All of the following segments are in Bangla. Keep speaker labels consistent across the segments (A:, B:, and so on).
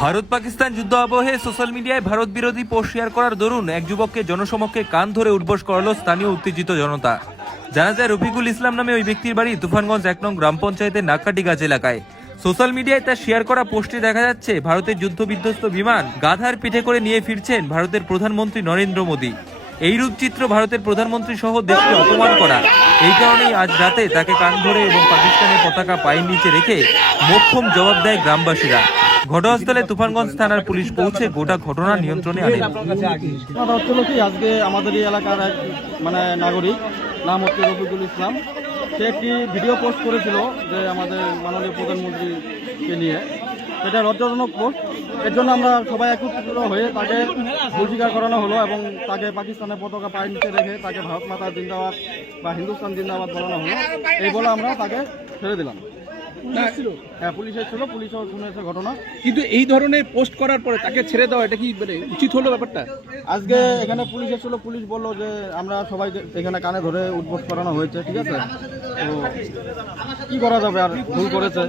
A: ভারত পাকিস্তান যুদ্ধ আবহে সোশ্যাল মিডিয়ায় ভারত বিরোধী পোস্ট শেয়ার করার দরুন এক যুবককে জনসমক্ষে কান ধরে উঠবোস করালো স্থানীয় উত্তেজিত জনতা। জানা যায়, রফিকুল ইসলাম নামে ওই ব্যক্তির বাড়ি তুফানগঞ্জ এক নং গ্রাম পঞ্চায়েতের নাকাটি গাছ এলাকায়। সোশ্যাল মিডিয়ায় তার শেয়ার করা পোস্টে দেখা যাচ্ছে, ভারতের যুদ্ধ বিধ্বস্ত বিমান গাধার পিঠে করে নিয়ে ফিরছেন ভারতের প্রধানমন্ত্রী নরেন্দ্র মোদী। এই রূপচিত্র ভারতের প্রধানমন্ত্রী সহ দেশকে অপমান করা। এই কারণেই আজ রাতে তাকে কান ধরে এবং পাকিস্তানের পতাকা পায়ের নিচে রেখে মোক্ষম জবাব দেয় গ্রামবাসীরা। ঘটনাস্থলে তুফানগঞ্জ থানার পুলিশ পৌঁছে গোটা ঘটনা নিয়ন্ত্রণে আনে।
B: আজকে আমাদের এই এলাকার এক মানে নাগরিক, নাম হচ্ছে রফিকুল ইসলাম। সে একটি ভিডিও পোস্ট করেছিল যে আমাদের মাননীয় প্রধানমন্ত্রীকে নিয়ে। সেটা লজ্জাজনক পোস্ট এর জন্য আমরা সবাই একত্রিত হয়ে তাকে ভুল করানো হলো এবং তাকে পাকিস্তানের পতাকা পায়ে নিচে রেখে তাকে ভারত মাতা জিন্দাবাদ বা হিন্দুস্তান জিন্দাবাদ বলানো হলো। এই বলে আমরা তাকে ছেড়ে দিলাম। হ্যাঁ পুলিশ এসেছিল? পুলিশও শুনেছে ঘটনা।
C: কিন্তু এই ধরনের পোস্ট করার পরে তাকে ছেড়ে দেওয়া এটা কি মানে উচিত হলো ব্যাপারটা?
B: আজকে এখানে পুলিশ এসেছিল পুলিশ বলল যে আমরা সবাই এখানে কানে ধরে উদ্বোস করানো হয়েছে ঠিক আছে? তো কি করা যাবে আর ভুল করেছে?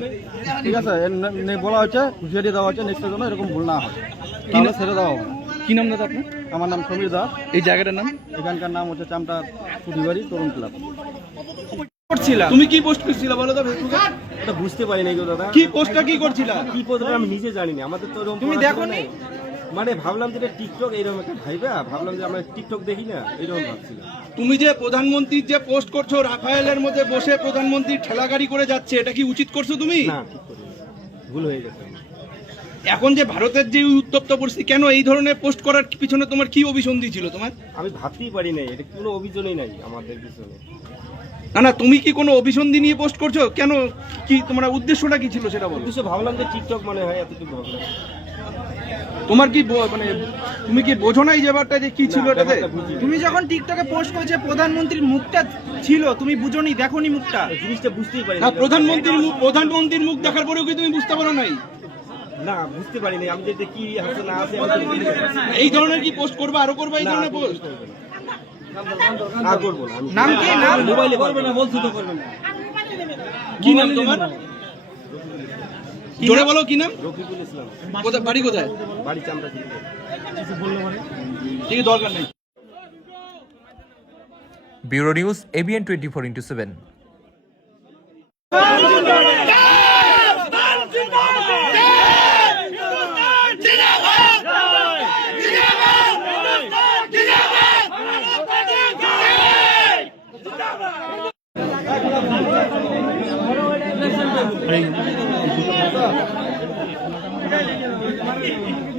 B: ঠিক আছে এর নে- নে- বলা হয়েছে হুঁশিয়ারি দেওয়া হয়েছে নেক্সটের জন্য এরকম ভুল না হয়। তাহলে ছেড়ে দেওয়া হবে।
C: কি নাম দাদা আপনার?
B: আমার নাম সমীর দাস।
C: এই জায়গাটার নাম?
B: এখানকার নাম হচ্ছে চামটা কুটিবাড়ি তরুণ ক্লাব।
C: করছিলা? তুমি কি পোস্ট করছিলা বলো তো
D: এটা বুঝতে পারি নাই গো দাদা।
C: কি পোস্টটা কি করছিলা?
D: কি পদ্ধতি আমি নিজে জানি না আমাদের তো
C: তুমি দেখো
D: নি? মানে ভাবলাম যে টিকটক এইরকম একটা ভাইবা ভাবলাম যে আমরা টিকটক দেখি না এইরকম ভাবছিলাম।
C: তুমি যে প্রধানমন্ত্রীর যে পোস্ট করছ রাফায়েলের মধ্যে বসে প্রধানমন্ত্রী ঠেলাগাড়ি করে যাচ্ছে এটা কি উচিত করছ তুমি?
D: না ঠিক ভুল হয়ে গেছে।
C: এখন যে ভারতের যে উত্তপ্ত পরিস্থিতি কেন এই ধরনের পোস্ট করার পিছনে তোমার কি অভিসন্ধি ছিল তোমার?
D: আমি ভাবতেই পারি নাই এটা কোনো অভিযোগই নাই আমাদের পিছনে।
C: না না তুমি কি কোনো অভিসন্ধি নিয়ে পোস্ট করছ? কেন কি তোমার উদ্দেশ্যটা কি ছিল সেটা বলো।
D: কিছু ভাবলাম যে টিকটক মনে হয় এতটুকু ভাবলাম।
C: তোমার কি মানে তুমি কি বোঝো না এই ব্যাপারটা যে কি ছিল এটাতে?
E: তুমি যখন টিকটকে পোস্ট করেছে প্রধানমন্ত্রীর মুখটা ছিল তুমি বুঝোনি দেখোনি মুখটা।
D: জিনিসটা বুঝতেই পারি
C: না প্রধানমন্ত্রীর মুখ প্রধানমন্ত্রীর মুখ দেখার পরেও কি তুমি বুঝতে পারো নাই?
D: না বুঝতে পারি নাই আমি যে কি আছে না আছে না।
C: এই ধরনের কি পোস্ট করবে? আরও করবে এই ধরনের পোস্ট
D: আর করব না
E: নাম কি? নাম?
D: মোবাইলে করবে না বলছি তো করবে না।
C: কি নাম তোমার? জোরে বলো কি নাম?
D: রফিকুল ইসলাম।
C: কোথায় বাড়ি কোথায়?
D: বাড়ি চামড়া থেকে।
C: ঠিক দরকার নেই।
A: Bureau news ABN twenty four into seven Thank you.